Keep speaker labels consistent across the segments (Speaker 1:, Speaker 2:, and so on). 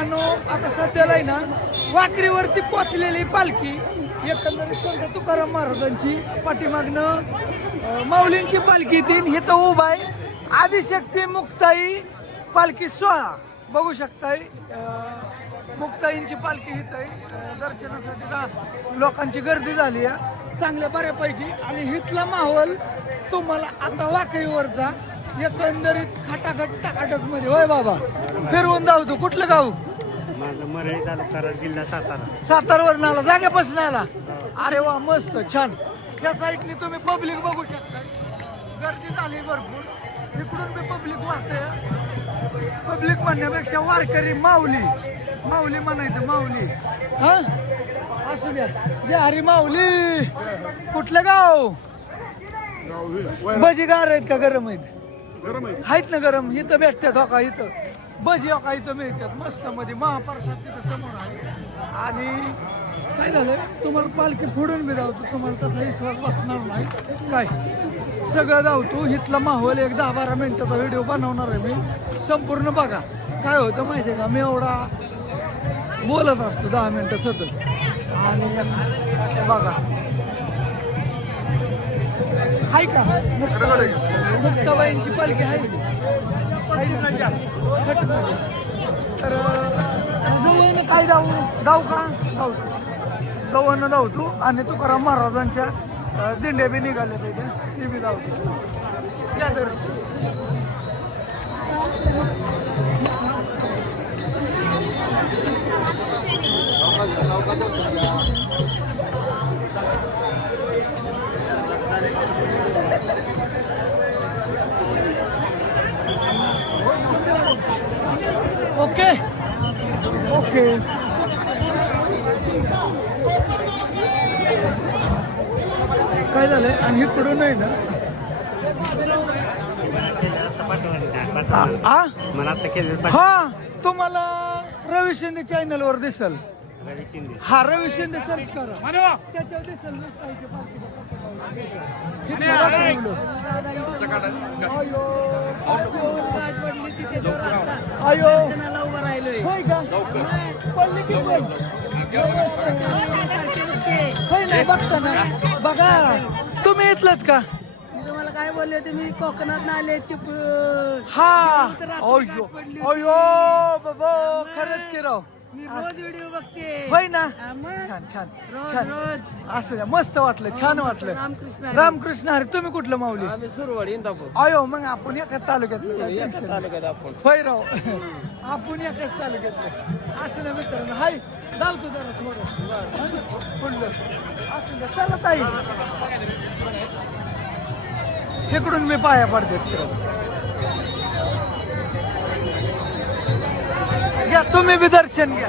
Speaker 1: मित्रांनो आता सध्याला आहे ना वाकरीवरती पोचलेली पालखी. एकंदरीत संत तुकाराम महाराजांची पाठीमागनं माऊलींची पालखी तीन इथं उभा आहे. आदिशक्ती मुक्ताई पालखी सोळा बघू शकताय मुक्ताईंची पालखी इथं आहे. दर्शनासाठी लोकांची गर्दी झाली आहे. चांगल्या बऱ्यापैकी. आणि हिथला माहोल तुम्हाला आता वाकईवरचा एकंदरीत खटाखट टाकाटकमध्ये होय बाबा फिरवून जाऊ तू. कुठलं गाव?
Speaker 2: माझं मरळी तालुका जिल्हा सातारा.
Speaker 1: सातारवरून आला जागेपासून आला. अरे वा मस्त छान. या साईडने तुम्ही पब्लिक बघू शकता. गर्दी झाली भरपूर. इकडून बी पब्लिक वाटतंय पब्लिक म्हणण्यापेक्षा वारकरी माऊली. माऊली म्हणायचं माऊली. हा? असू द्या. द्या हरी माऊली. कुठलं गाव? भजी गार आहेत का गरम आहेत. आहेत ना गरम. इथं भेटतात हो का इथं? भजी हो का इथं मिळतात मस्त मध्ये महाप्रसाद तिथं समोर आहे. आणि काय झालं तुम्हाला पालखी फोडून बी धावतो. तुम्हाला तसा विश्वास बसणार नाही. काय? सगळं धावतो. इथला माहोल एक दहा बारा मिनिटाचा व्हिडिओ बनवणार आहे मी. संपूर्ण बघा. काय होतं माहिती आहे का? मी एवढा बोलत असतो दहा मिनटं सतत. आणि बघा. हाय का? मुक्ताबाईंची पालखी आहे. हाय तर जवळनं काय जाऊ जाऊ का? जाऊ जवळनं जाऊ तू आणि तुकाराम महाराजांच्या दिंड्या बी निघाल्या तिथे ते बी जाऊ या तर. आ- हा? तुम्हाला रवी शिंदे चॅनल वर दिसल. हा रवी शिंदे सर्च करा. त्याच्यावर दिसल? अयो. अयो. होय का? पडली की पण. होय ना बघता ना. बघा. तुम्ही इथलंच का?
Speaker 3: काय बोलले मी कोकणात आले चिपळूण.
Speaker 1: हा. अयो अयो बाबा खरंच की राव.
Speaker 3: मी रोज व्हिडिओ बघते.
Speaker 1: होय ना?
Speaker 3: हा.
Speaker 1: छान छान
Speaker 3: रोज
Speaker 1: छान. असं द्या मस्त वाटलं छान वाटलं.
Speaker 3: रामकृष्ण हरी.
Speaker 1: हरी तुम्ही कुठलं माऊली?
Speaker 4: आम्ही इंदापूर.
Speaker 1: अयो मग आपण एकाच तालुक्यात
Speaker 4: एका तालुक्यात आपण.
Speaker 1: होय राव. आपण एकाच तालुक्यात असं ना मित्रांनो. हाय जाऊ तू जरा थोडं. पुढलं. असं द्या चला ताई. इकडून मी पाया पडते. तुम्ही बी दर्शन घ्या.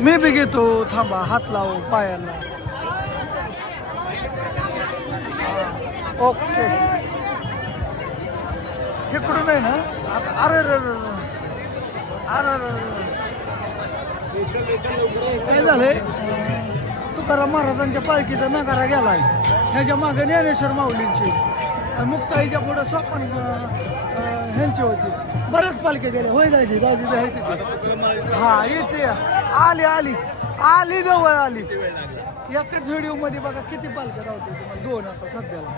Speaker 1: मी बी घेतो, थांबा, हात लावू, पायाला. ओके. इकडून आहे ना? अरे अरे अरे झालंय? तुकाराम महाराजांच्या पालखीचा नगारा गेलाय. ह्याच्या मागे ज्ञानेश्वर माऊलींची. मुक्ताईच्या पुढे स्वप्न ह्यांची होती. बऱ्याच पालख्या गेल्या होय जायची दाजी आहे तिथे हा येते आली आली. आली जवळ आली. एकाच व्हिडिओमध्ये बघा किती पालख्या धावते तुम्हाला. दोन आता सध्याला.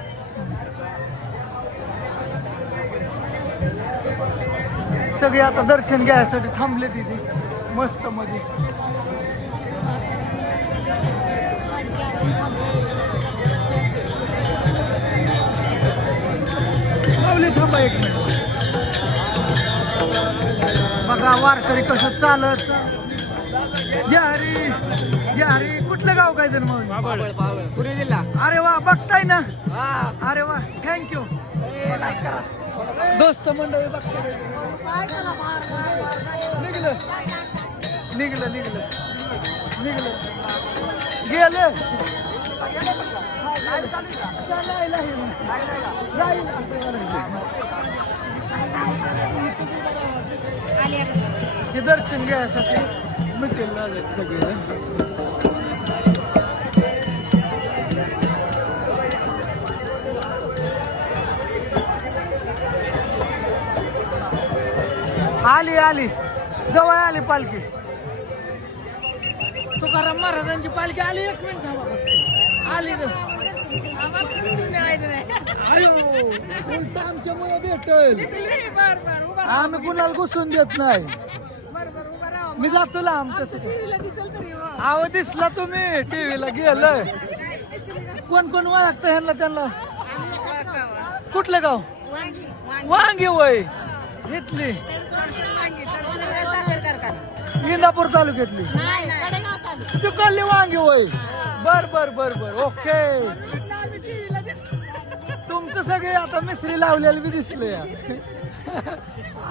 Speaker 1: सगळे आता दर्शन घ्यायसाठी थांबले तिथे मस्त मध्ये. माऊली थांबा एक मिनिट. बघा वारकरी कसं चालत. जहारी जहारी कुठलं गाव काय जन्म
Speaker 4: पुणे जिल्हा.
Speaker 1: अरे वा बघताय ना. अरे वा थँक्यू दोस्त मंडळी बघताय. निघलं निघलं निघलं निघलं. गेले. हे दर्शन घ्यायसाठी मिटेल लागत सगळे. आली आली. जवळ आली पालखी. तुकाराम महाराजांची पालखी आली एक मिनिट थांबा. आली उलट आमच्यामुळे भेटल. आम्ही कुणाला घुसून देत नाही. मी जातो ला आमच्या आव दिसला तुम्ही. टीव्हीला गेलं कोण कोण ओळखतं ह्यांना त्यांना? कुठलं गाव? वांगी वय. इथली इंदापूर तालुक्यातली. तिकडली वांगी वय बर बर बर बर. ओके. तुमचं सगळे आता मिसरी लावलेली बी दिसले.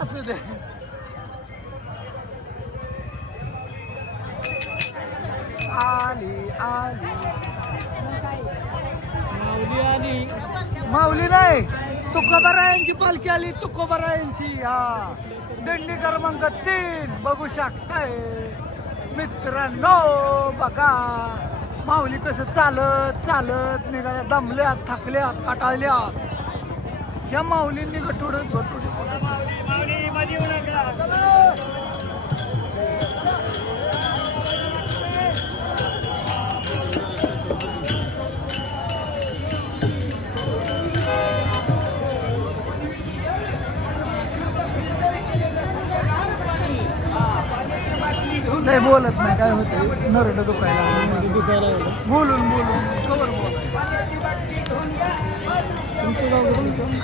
Speaker 1: असू दे. आली आली. माऊली आली. माऊली नाही. तुकोबारायांची पालखी आली. तुकोबारायांची. हा. दिंडी क्रमांक तीन. बघू शकताय. मित्रांनो बघा. माऊली कसं चालत चालत निघाल्या दमल्या थकल्या काटाळल्यात ह्या माऊलींनी गटुडत गटुडत नाही बोलत नाही. काय होतं नरड दुखायला बोलून बोलून. कवर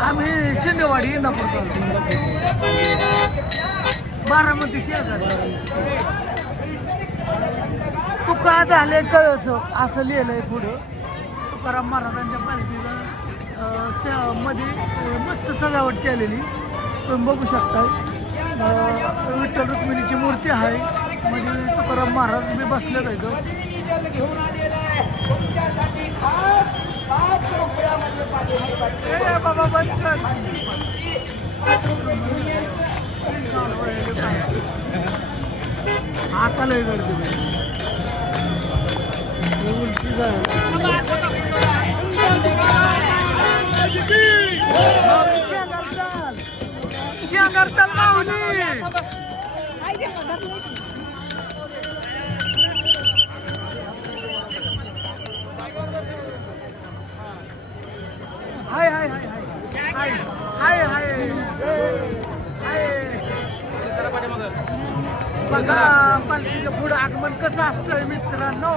Speaker 1: आम्ही शिंदेवाडी इंदापूर. बारामती शेजारी. तुका झाले कळस. असं लिहिलंय पुढं. तुकाराम महाराजांच्या पालखीला मध्ये मस्त सजावट केलेली. तुम्ही बघू शकता विठ्ठल रुक्मिणीची मूर्ती आहे. म्हणजे तुकाराम महाराज बी बसले नाही बाबा बंद कर. आता लय गर्दी बघा पालखीच्या पुढं आगमन कसं असतंय मित्रांनो.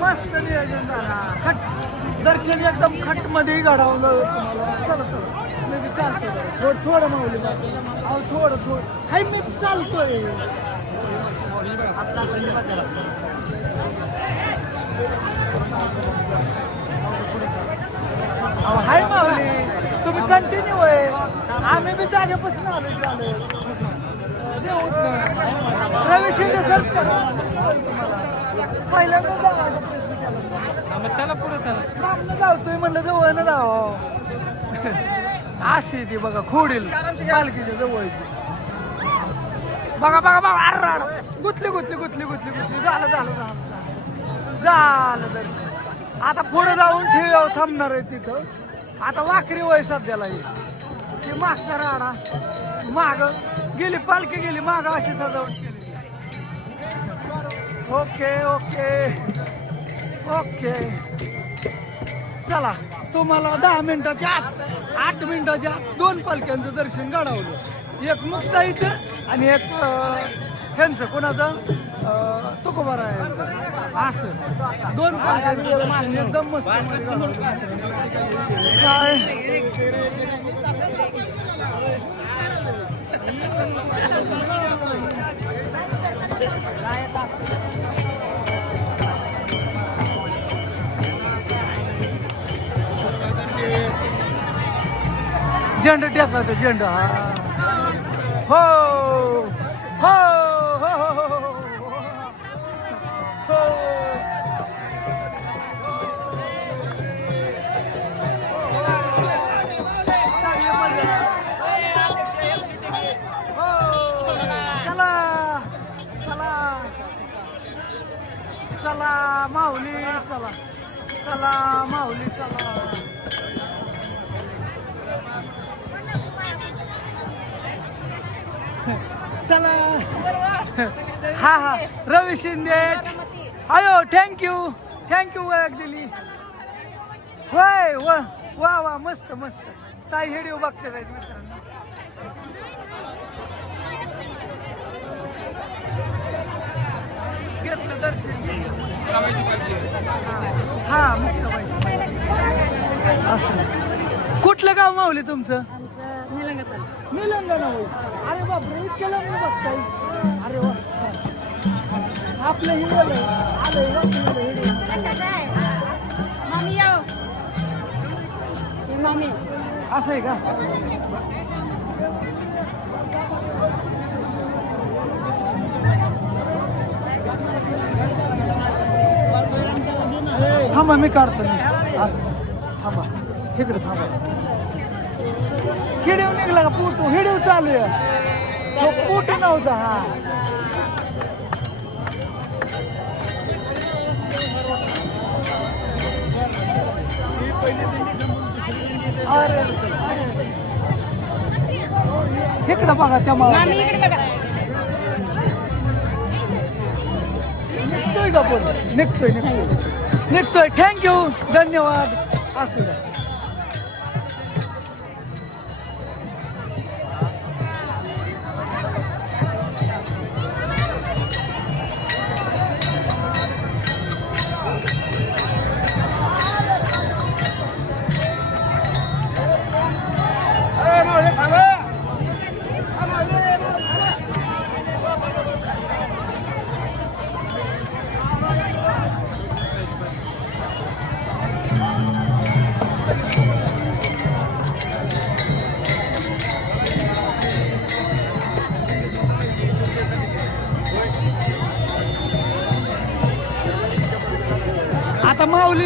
Speaker 1: मस्त नियोजन झाला. खट दर्शन एकदम खटमध्ये घडवलं तुम्हाला. चला चला. मी बी थोडं थोडं माऊली अहो थोडं थोडं. हाय मी चालतोय. अहो हाय माऊली. तुम्ही कंटिन्यू आहे आम्ही बी जागेपासून आलो चालू रवी शिंदे सर पहिल्यांदा.
Speaker 4: चला पुढे चला.
Speaker 1: लांबनं जावतोय म्हणलं जवळ न जावं अशी ती बघा खोडील. पालखीच्या जवळची. बघा बघा बघा. अर्राड गुतली गुतली गुतली गुतली गुतली. झालं झालं झालं झालं. झालं दर्शन आता पुढे जाऊन ठेव थांबणार आहे तिथं. आता वाकरी वय सध्याला ही ते मागचा राडा. माग गेली पालखी गेली माग अशी सजावट केली. Okay okay okay. चला तुम्हाला दहा मिनिटाच्या आत आठ मिनिटाच्या आत दोन पालख्यांचं दर्शन घडवलं. एक मुक्ताईचं आणि एक ह्यांचं कोणाचं? तुकोबार आहे असं दोन पालख्यांचं एकदम मस्त काय झेंडा. झेंडा हा हो हो. चला माऊली चला. चला माऊली चला. चला. हा हा. रवी शिंदे. अयो थँक्यू थँक्यू ओळख दिली. होय वा वा वा मस्त मस्त. ताई हेडिओ बघते जाईल मित्रांनो. घेतलं दर्शन. हा असं कुठलं गाव मावले तुमचं? निलंगण अरे बापरे इतक्या लांब बघताय. अरे वा. आपलं हिरवलं असं आहे का? थांबा मी काढतो मी. असं थांबा. इकडे थांबा. हिडीव निघला का पोटू? हिडीव चालू आहे. तो पोटू नव्हता हा. अरे इकडं बघा चमा निघतोय का पण निघतोय निघतोय. निघतोय. थँक्यू धन्यवाद. असू द्या.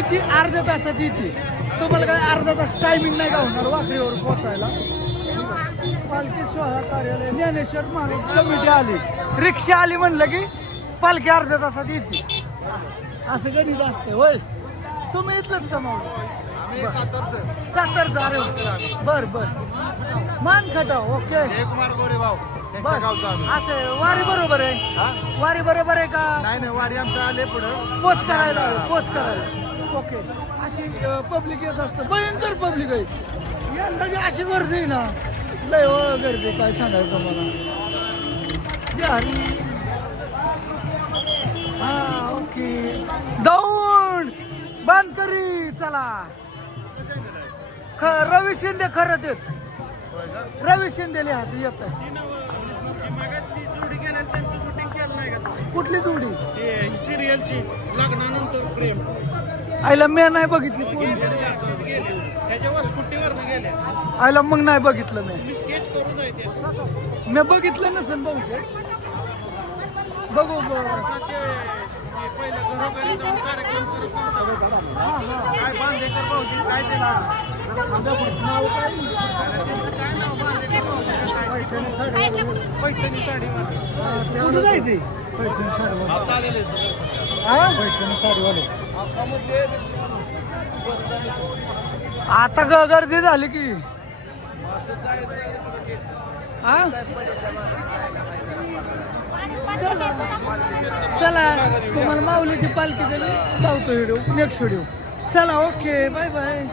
Speaker 1: माऊलीची अर्ध्या तासात येते. तुम्हाला काय अर्धा तास टायमिंग नाही का होणार वाकरीवर पोहोचायला? पालखी सोहळा कार्यालय ज्ञानेश्वर महाराज कमिटी आली. रिक्षा आली म्हणलं की पालखी अर्ध्या तासात येते. असं गणित असते होय? तुम्ही इथलंच का माऊली सातारचं अरे. बर बर. मान खटाव ओके. बर. असं वारी बरोबर आहे.
Speaker 5: हा?
Speaker 1: वारी बरोबर आहे का?
Speaker 5: नाही नाही वारी आमचं आले पुढं.
Speaker 1: पोच करायला पोच करायला ओके. अशी पब्लिक येत असतं. भयंकर पब्लिक आहे. यंदाची अशी गर्दी आहे ना लय हो गर्दी काय सांगायचं मला बिहारी. हा ओके. दौंड! बांधकरी चला. ख रवी शिंदे खरं तेच. रवी शिंदे लिहा येत कुठली जोडी?
Speaker 5: सिरियलची लग्नानंतर प्रेम.
Speaker 1: आईला मी नाही बघितली कोणी. आईला मग नाही बघितलं मी.
Speaker 5: मी
Speaker 1: बघितलं नसेल बघू बघू.
Speaker 5: पैठणी साडी
Speaker 1: कुठं जायचंय?
Speaker 5: आता
Speaker 1: ग- गर्दी झाली की. हा? चला तुम्हाला माऊलीची पालखी दिली जाऊतो व्हिडिओ नेक्स्ट व्हिडिओ चला ओके बाय बाय